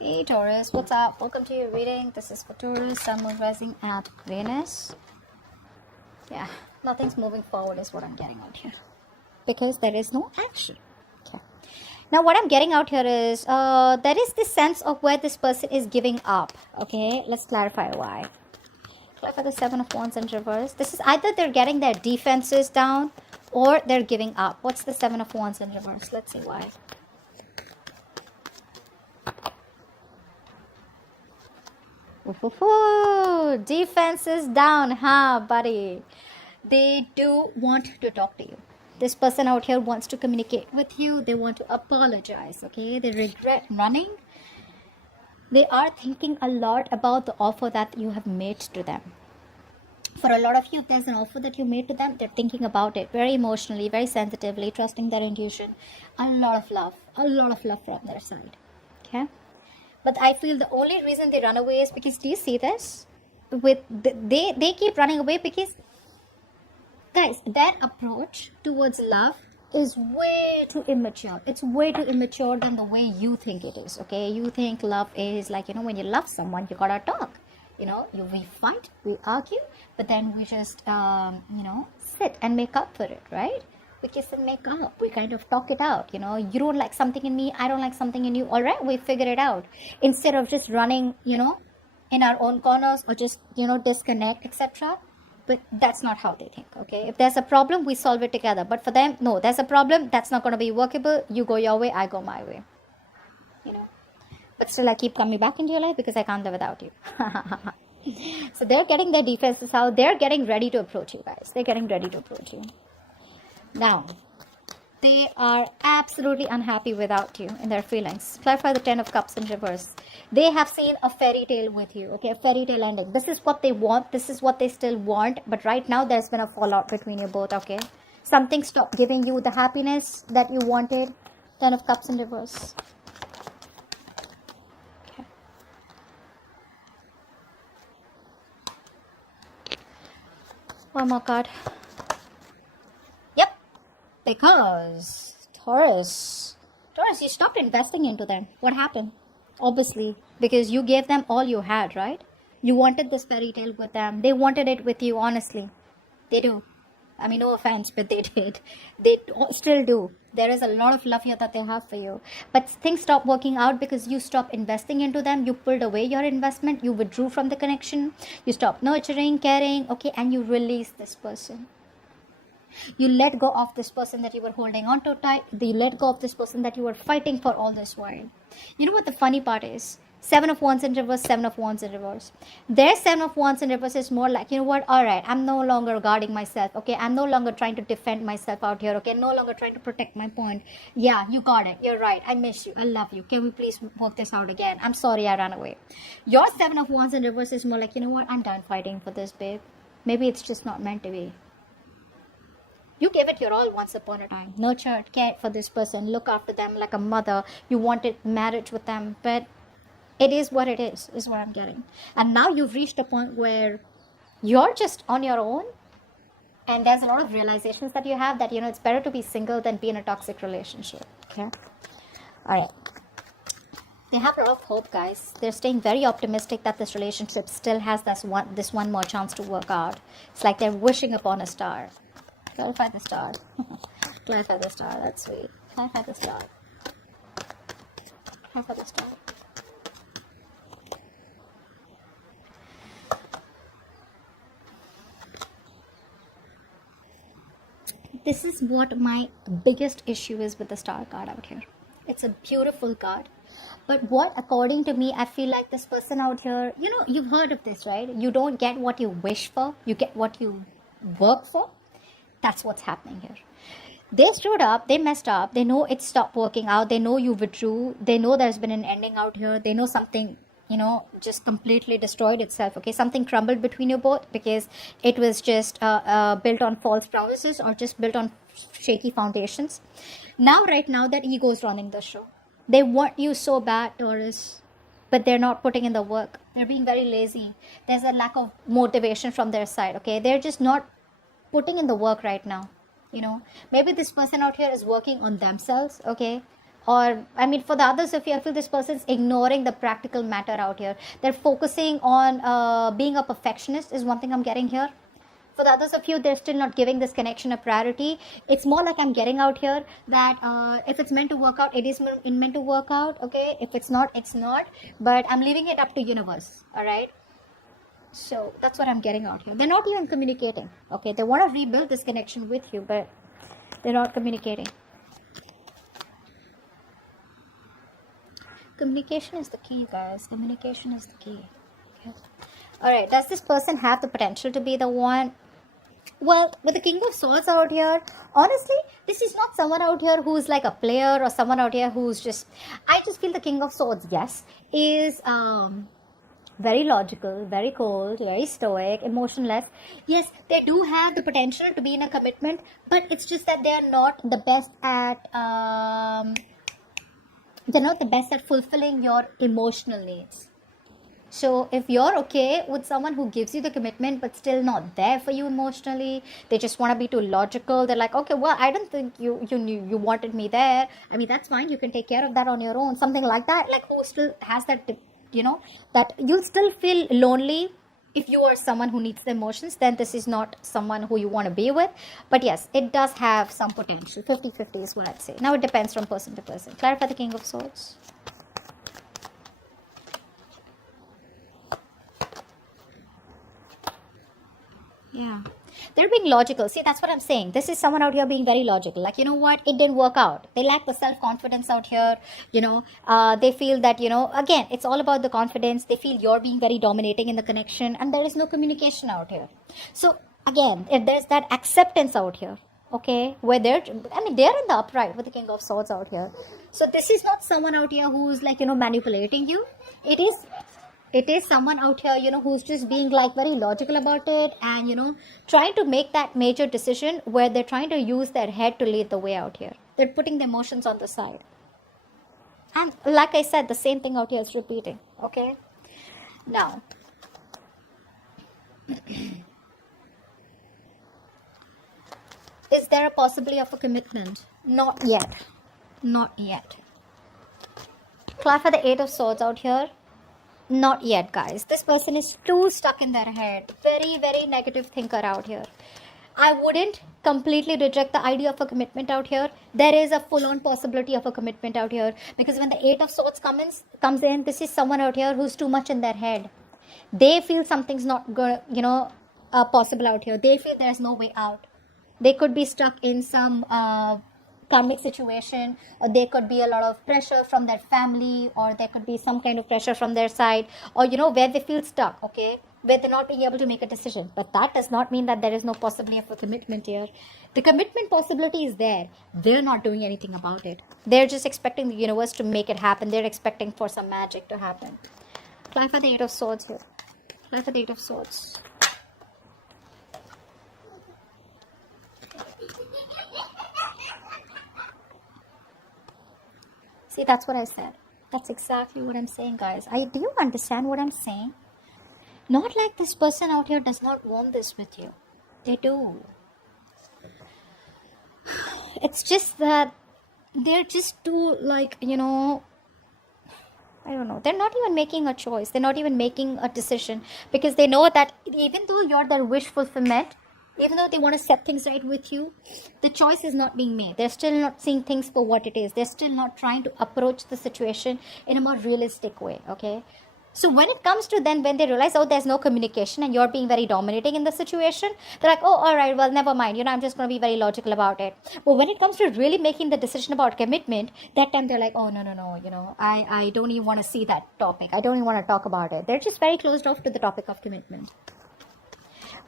Hey Taurus, what's up? Welcome to your reading. This is for Taurus, Sun, Moon, Rising at Venus. Yeah, nothing's moving forward is what I'm getting out here. Because there is no action. Okay. Now what I'm getting out here is, there is this sense of where this person is giving up. Okay, let's clarify why. Clarify the Seven of Wands in reverse. This is either they're getting their defenses down or they're giving up. What's the Seven of Wands in reverse? Let's see why. Defense is down, huh, buddy? They do want to talk to you. This person out here wants to communicate with you. They want to apologize, okay? They regret running. They are thinking a lot about the offer that you have made to them. For a lot of you, if there's an offer that you made to them, they're thinking about it very emotionally, very sensitively, trusting their intuition. A lot of love from their side, okay? But I feel the only reason they run away is because, do you see this? They keep running away because, guys, their approach towards love is way too immature. It's way too immature than the way you think it is, okay? You think love is like, when you love someone, you gotta talk. We fight, we argue, but then we just, sit and make up for it, right? We kiss and make up. We kind of talk it out. You don't like something in me, I don't like something in you. All right, we figure it out. Instead of just running, in our own corners or just, disconnect, etc. But that's not how they think, okay? If there's a problem, we solve it together. But for them, no, there's a problem. That's not going to be workable. You go your way, I go my way. But still, I keep coming back into your life because I can't live without you. So they're getting their defenses out. They're getting ready to approach you, guys. They're getting ready to approach you. Now, they are absolutely unhappy without you in their feelings. Clarify the Ten of Cups in reverse. They have seen a fairy tale with you, okay? A fairy tale ending. This is what they want. This is what they still want. But right now, there's been a fallout between you both, okay? Something stopped giving you the happiness that you wanted. Ten of Cups in reverse. Okay. One more card. Because Taurus, you stopped investing into them. What happened? Obviously, because you gave them all you had, right? You wanted this fairy tale with them. They wanted it with you, honestly. They do. I mean, no offense, but they did. They still do. There is a lot of love here that they have for you. But things stopped working out because you stopped investing into them. You pulled away your investment. You withdrew from the connection. You stopped nurturing, caring, okay? And you released this person. You let go of this person that you were holding on to tight. You let go of this person that you were fighting for all this while. You know what the funny part is? Seven of Wands in reverse, Seven of Wands in reverse. Their Seven of Wands in reverse is more like, all right, I'm no longer guarding myself, okay? I'm no longer trying to defend myself out here, okay? No longer trying to protect my point. Yeah, you got it. You're right. I miss you. I love you. Can we please work this out again? I'm sorry I ran away. Your Seven of Wands in reverse is more like, I'm done fighting for this, babe. Maybe it's just not meant to be. You gave it your all once upon a time. Nurtured, cared for this person, look after them like a mother. You wanted marriage with them, but it is what it is what I'm getting. And now you've reached a point where you're just on your own. And there's a lot of realizations that you have that, it's better to be single than be in a toxic relationship. Okay? All right. They have a lot of hope, guys. They're staying very optimistic that this relationship still has this one more chance to work out. It's like they're wishing upon a star. Clarify the star. Clarify the star. That's sweet. Clarify the star. Clarify the star. This is what my biggest issue is with the star card out here. It's a beautiful card. But what, according to me, I feel like this person out here, you've heard of this, right? You don't get what you wish for. You get what you work for. That's what's happening here. They stood up, they messed up, they know it stopped working out, they know you withdrew, they know there's been an ending out here, they know something, just completely destroyed itself, okay? Something crumbled between you both because it was just built on false promises or just built on shaky foundations. Right now, that ego is running the show. They want you so bad, Taurus, but they're not putting in the work. They're being very lazy. There's a lack of motivation from their side, okay? They're just not putting in the work right now. Maybe this person out here is working on themselves, okay? Or I mean, for the others of you, I feel this person's ignoring the practical matter out here. They're focusing on being a perfectionist is one thing I'm getting here. For the others of you, they're still not giving this connection a priority. It's more like I'm getting out here that if it's meant to work out, it is meant to work out. Okay, if it's not, it's not. But I'm leaving it up to universe. All right. So that's what I'm getting out here. They're not even communicating. Okay, they want to rebuild this connection with you, but they're not communicating. Communication is the key, guys. Communication is the key. Okay. All right. Does this person have the potential to be the one? Well, with the King of Swords out here, honestly, this is not someone out here who's like a player or someone out here who's just... I just feel the King of Swords, yes, is very logical, very cold, very stoic, emotionless. Yes, they do have the potential to be in a commitment, but it's just that they are not the best at... they're not the best at fulfilling your emotional needs. So if you're okay with someone who gives you the commitment but still not there for you emotionally, they just want to be too logical. They're like, okay, well, I don't think you knew you wanted me there. I mean, that's fine. You can take care of that on your own. Something like that. Like, who still has that, that you'll still feel lonely. If you are someone who needs the emotions, then this is not someone who you want to be with. But yes, it does have some potential. 50-50 is what I'd say. Now it depends from person to person. Clarify the King of Swords. Yeah, they're being logical. See, that's what I'm saying. This is someone out here being very logical. Like, you know what? It didn't work out. They lack the self-confidence out here. They feel that, again, it's all about the confidence. They feel you're being very dominating in the connection, and there is no communication out here. So, again, there's that acceptance out here. Okay, where they're in the upright with the King of Swords out here. So this is not someone out here who's like, manipulating you. It is someone out here, who's just being like very logical about it and, trying to make that major decision where they're trying to use their head to lead the way out here. They're putting the emotions on the side. And like I said, the same thing out here is repeating. Okay. Now, is there a possibility of a commitment? Not yet. Not yet. Clarify the Eight of Swords out here. Not yet, guys. This person is too stuck in their head. Very, very negative thinker out here. I wouldn't completely reject the idea of a commitment out here. There is a full-on possibility of a commitment out here. Because when the Eight of Swords comes in, this is someone out here who's too much in their head. They feel something's not good, possible out here. They feel there's no way out. They could be stuck in some karmic situation, or there could be a lot of pressure from their family, or there could be some kind of pressure from their side, or where they feel stuck, okay, where they're not being able to make a decision. But that does not mean that there is no possibility of a commitment here. The commitment possibility is there. They're not doing anything about it. They're just expecting the universe to make it happen. They're expecting for some magic to happen. Clarify the Eight of Swords here. Clarify the Eight of Swords. See, that's what I said. That's exactly what I'm saying, guys. Do you understand what I'm saying? Not like this person out here does not want this with you. They do. It's just that they're just too, like, I don't know. They're not even making a choice. They're not even making a decision. Because they know that even though you're their wish fulfillment, even though they want to set things right with you, the choice is not being made. They're still not seeing things for what it is. They're still not trying to approach the situation in a more realistic way, okay? So when it comes to then, when they realize, oh, there's no communication and you're being very dominating in the situation, they're like, oh, all right, well, never mind. I'm just going to be very logical about it. But when it comes to really making the decision about commitment, that time they're like, oh, no, I don't even want to see that topic. I don't even want to talk about it. They're just very closed off to the topic of commitment.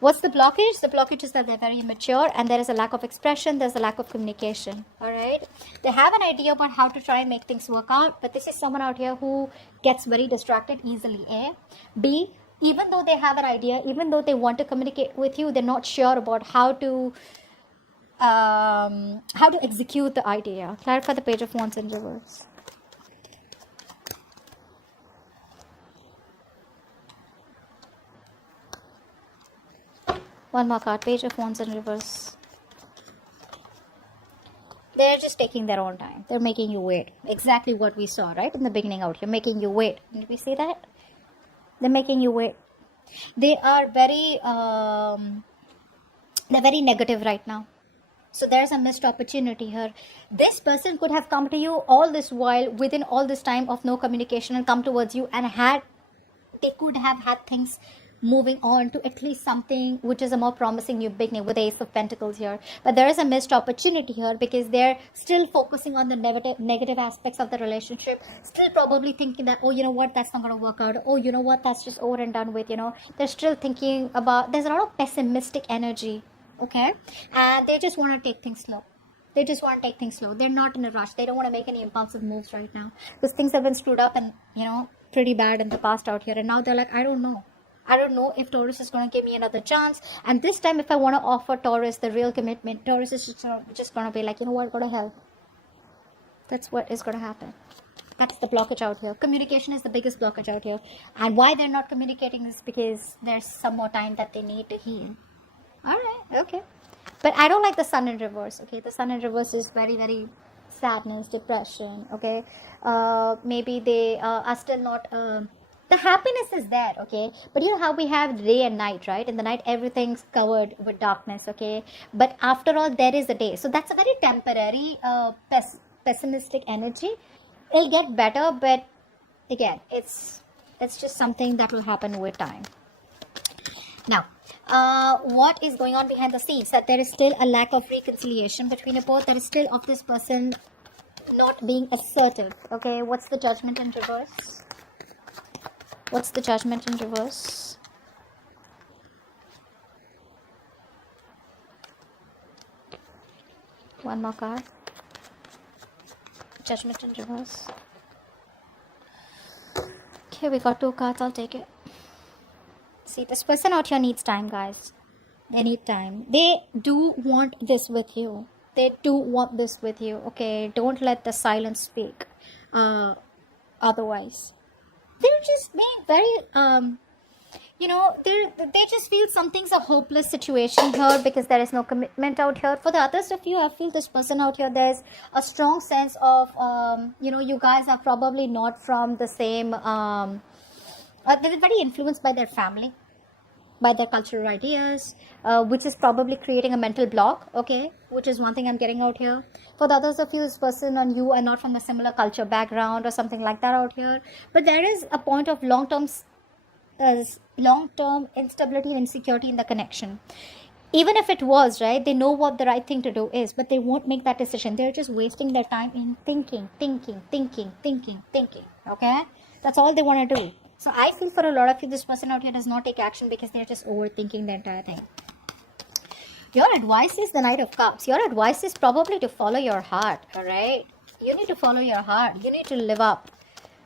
What's the blockage? The blockage is that they're very immature and there is a lack of expression. There's a lack of communication. All right. They have an idea about how to try and make things work out. But this is someone out here who gets very distracted easily. A. B. Even though they have an idea, even though they want to communicate with you, they're not sure about how to execute the idea. Clarify the Page of Wands in reverse. One more card, Page of Wands in reverse. They're just taking their own time. They're making you wait. Exactly what we saw, right? In the beginning out here, making you wait. Did we see that? They're making you wait. They are they're very negative right now. So there's a missed opportunity here. This person could have come to you all this while, within all this time of no communication, and come towards you, and they could have had things moving on to at least something which is a more promising new beginning with the Ace of Pentacles here. But there is a missed opportunity here because they're still focusing on the negative aspects of the relationship, still probably thinking that, oh, you know what, that's not going to work out. Oh, you know what, that's just over and done with, They're still thinking about, there's a lot of pessimistic energy, okay? And they just want to take things slow. They're not in a rush. They don't want to make any impulsive moves right now because things have been screwed up and, pretty bad in the past out here. And now they're like, I don't know if Taurus is going to give me another chance. And this time, if I want to offer Taurus the real commitment, Taurus is just going to be like, you know what, go to hell. That's what is going to happen. That's the blockage out here. Communication is the biggest blockage out here. And why they're not communicating is because there's some more time that they need to heal. All right, okay. But I don't like the sun in reverse, okay? The sun in reverse is very, very sadness, depression, okay? Maybe they are still not... the happiness is there, okay? But you know how we have day and night, right? In the night, everything's covered with darkness, okay? But after all, there is a day. So that's a very temporary, pessimistic energy. It'll get better, but again, it's just something that will happen with time. Now, what is going on behind the scenes? That there is still a lack of reconciliation between you both. There is still of this person not being assertive, okay? What's the Judgment in reverse? What's the Judgment in reverse? One more card. Judgment in reverse. Okay, we got 2 cards. I'll take it. See, this person out here needs time, guys. They need time. They do want this with you. Okay? Don't let the silence speak. Otherwise. They're just being very, they just feel something's a hopeless situation here because there is no commitment out here. For the others of you, I feel this person out here, there's a strong sense of, you guys are probably not from the same, they're very influenced by their family, by their cultural ideas, which is probably creating a mental block, okay, which is one thing I'm getting out here. For the others of you, this person and you are not from a similar culture background or something like that out here. But there is a point of long-term instability and insecurity in the connection. Even if it was, right, they know what the right thing to do is, but they won't make that decision. They're just wasting their time in thinking, okay? That's all they want to do. So I feel for a lot of you, this person out here does not take action because they're just overthinking the entire thing. Your advice is the Knight of Cups. Your advice is probably to follow your heart, all right? You need to follow your heart. You need to live up.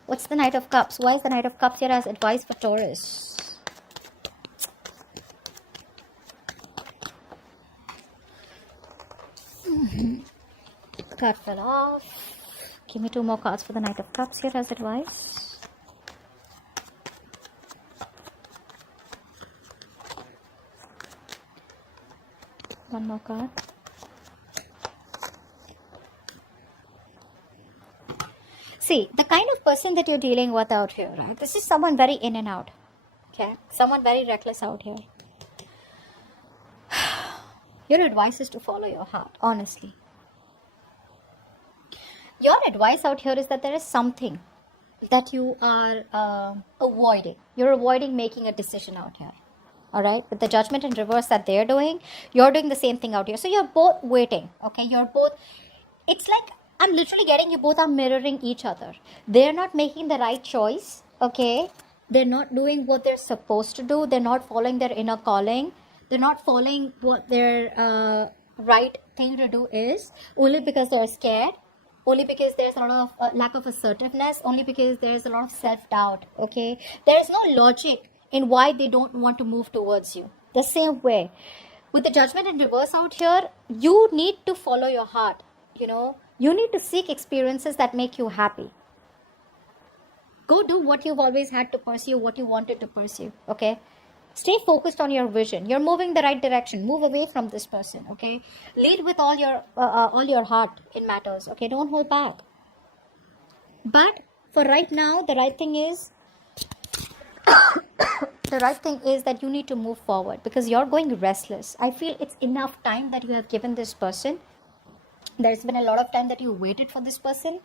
What's the Knight of Cups? Why is the Knight of Cups here as advice for Taurus? Card fell off. Give me 2 more cards for the Knight of Cups here as advice. One more card. See, the kind of person that you're dealing with out here, right? This is someone very in and out. Okay? Someone very reckless out here. Your advice is to follow your heart, honestly. Your advice out here is that there is something that you are avoiding. You're avoiding making a decision out here. Alright, with the Judgment in reverse that they're doing, you're doing the same thing out here. So you're both waiting, okay? It's like, I'm literally getting you both are mirroring each other. They're not making the right choice, okay? They're not doing what they're supposed to do. They're not following their inner calling. They're not following what their right thing to do is, only because they're scared, only because there's a lot of lack of assertiveness, only because there's a lot of self-doubt, okay? There's no logic in why they don't want to move towards you. The same way, with the Judgment in reverse out here, you need to follow your heart, You need to seek experiences that make you happy. Go do what you've always had to pursue, what you wanted to pursue, okay? Stay focused on your vision. You're moving the right direction. Move away from this person, okay? Lead with all your heart in matters, okay? Don't hold back. But for right now, the right thing is that you need to move forward, because you're going restless. I feel it's enough time that you have given this person. There's been a lot of time that you waited for this person,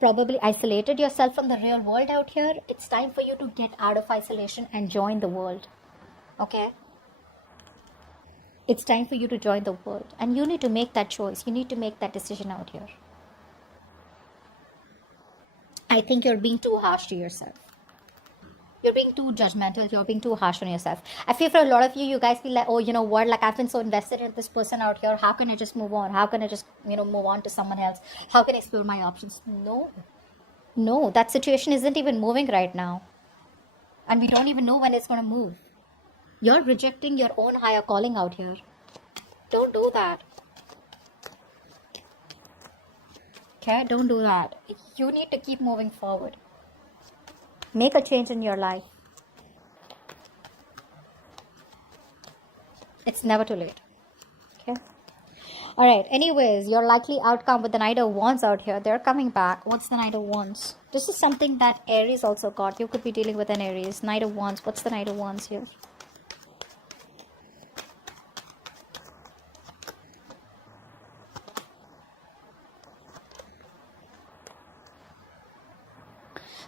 probably isolated yourself from the real world out here. It's time for you to get out of isolation and join the world, okay? It's time for you to join the world, and you need to make that choice. You need to make that decision out here. I think you're being too harsh to yourself. You're being too judgmental. You're being too harsh on yourself. I feel for a lot of you, you guys feel like, oh, you know what? Like, I've been so invested in this person out here. How can I just move on? How can I just, move on to someone else? How can I explore my options? No, that situation isn't even moving right now. And we don't even know when it's going to move. You're rejecting your own higher calling out here. Don't do that. Okay, don't do that. You need to keep moving forward. Make a change in your life. It's never too late. Okay. All right. Anyways, your likely outcome with the Knight of Wands out here. They're coming back. What's the Knight of Wands? This is something that Aries also got. You could be dealing with an Aries. Knight of Wands. What's the Knight of Wands here?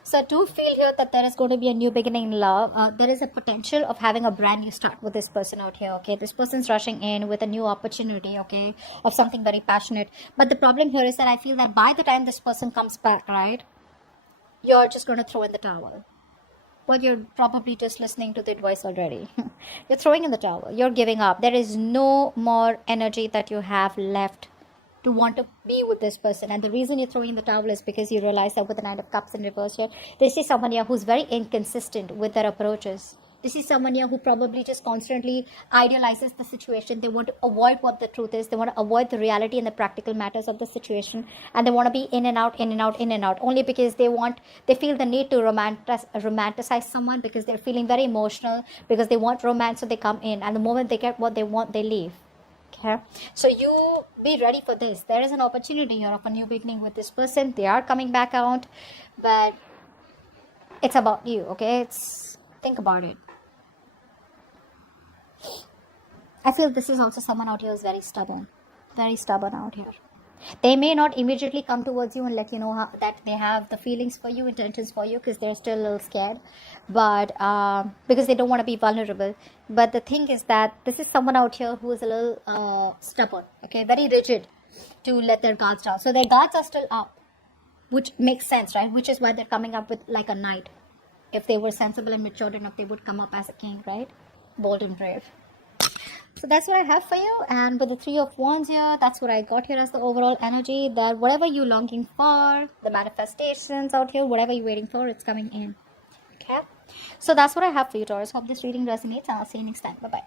So I do feel here that there is going to be a new beginning in love. There is a potential of having a brand new start with this person out here, okay? This person's rushing in with a new opportunity, okay, of something very passionate. But the problem here is that I feel that by the time this person comes back, right, you're just going to throw in the towel. Well, you're probably just listening to the advice already. You're throwing in the towel. You're giving up. There is no more energy that you have left to want to be with this person. And the reason you're throwing in the towel is because you realize that with the Knight of Cups in reverse here, this is someone here who's very inconsistent with their approaches. This is someone here who probably just constantly idealizes the situation. They want to avoid what the truth is. They want to avoid the reality and the practical matters of the situation. And they want to be in and out, in and out, in and out. Only because they feel the need to romanticize someone, because they're feeling very emotional, because they want romance, so they come in. And the moment they get what they want, they leave. Okay, so you be ready for this. There is an opportunity here of a new beginning with this person. They are coming back out, but it's about you, okay? Think about it. I feel this is also someone out here who's very stubborn out here. They may not immediately come towards you and let you know that they have the feelings for you, intentions for you, because they're still a little scared, but because they don't want to be vulnerable. But the thing is that this is someone out here who is a little stubborn, okay, very rigid to let their guards down. So their guards are still up, which makes sense, right? Which is why they're coming up with like a knight. If they were sensible and matured enough, they would come up as a king, right? Bold and brave. So that's what I have for you. And with the Three of Wands here, that's what I got here as the overall energy, that whatever you're longing for, the manifestations out here, whatever you're waiting for, it's coming in. Okay? So that's what I have for you, Taurus. Hope this reading resonates, and I'll see you next time. Bye-bye.